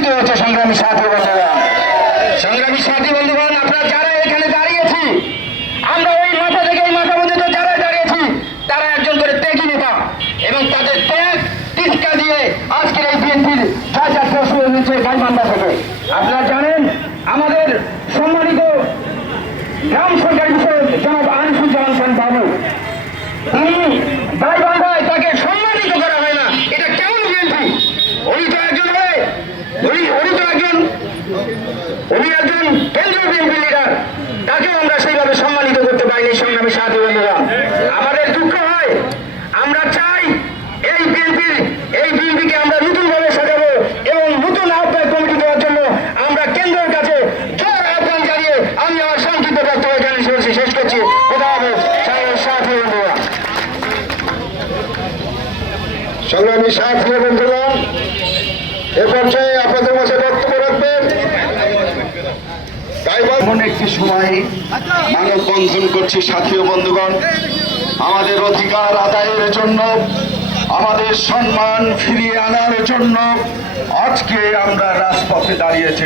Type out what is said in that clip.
সম্মানিত হচ্ছে সংগ্রামী সাথী বন্ধুগণ। সংগ্রামী সাথী বন্ধুগণ, আপনারা যারা এখানে দাঁড়িয়েছি, আমরা ওই মাথা থেকে এই মাথা পর্যন্ত যারা দাঁড়িয়েছি তারা একজন করে ত্যাগী নেতা, এবং তাদের ত্যাগ টিকা দিয়ে আজকের এই বিএনপির যাচার শুরু হয়েছে গাইবান্ধা থেকে। আপনারা জানেন আমাদের সম্মানিত গ্রাম সরকারি বিষয়ক জনাব আনিসুজ্জামান খান বাবু, তিনি গাইবান্ধায় তাকে সম্মানিত করা হয় না, এটা কেমন বিএনপি? উনি তো একজন কেন্দ্রীয় বিএনপি লিডার, তাকেও আমরা সেইভাবে সম্মানিত করতে পারিনি। সংগ্রামী সাথী বন্ধুগণ, আমাদের দুঃখ হয়। আমরা চাই এই বিএনপিকে আমরা নতুনভাবে সাজাবো এবং নতুন আহ্বায়ক কমিটি দেওয়ার জন্য আমরা কেন্দ্রের কাছে জোর আহ্বান জানিয়ে আমি আমার সংক্ষিপ্ত বক্তব্য এখানে শেষ করছি। খোদা হাফেজ সাথী বন্ধুগণ। সংগ্রামী সাথী বন্ধুগণ, এ পর্যায়ে আপনাদের মাঝে বক্তব্য রাখবেন এমন একটি সময়ে মানববন্ধন করছি সাথী ও বন্ধুগণ, আমাদের অধিকার আদায়ের জন্য, আমাদের সম্মান ফিরিয়ে আনার জন্য আজকে আমরা রাজপথে দাঁড়িয়েছি।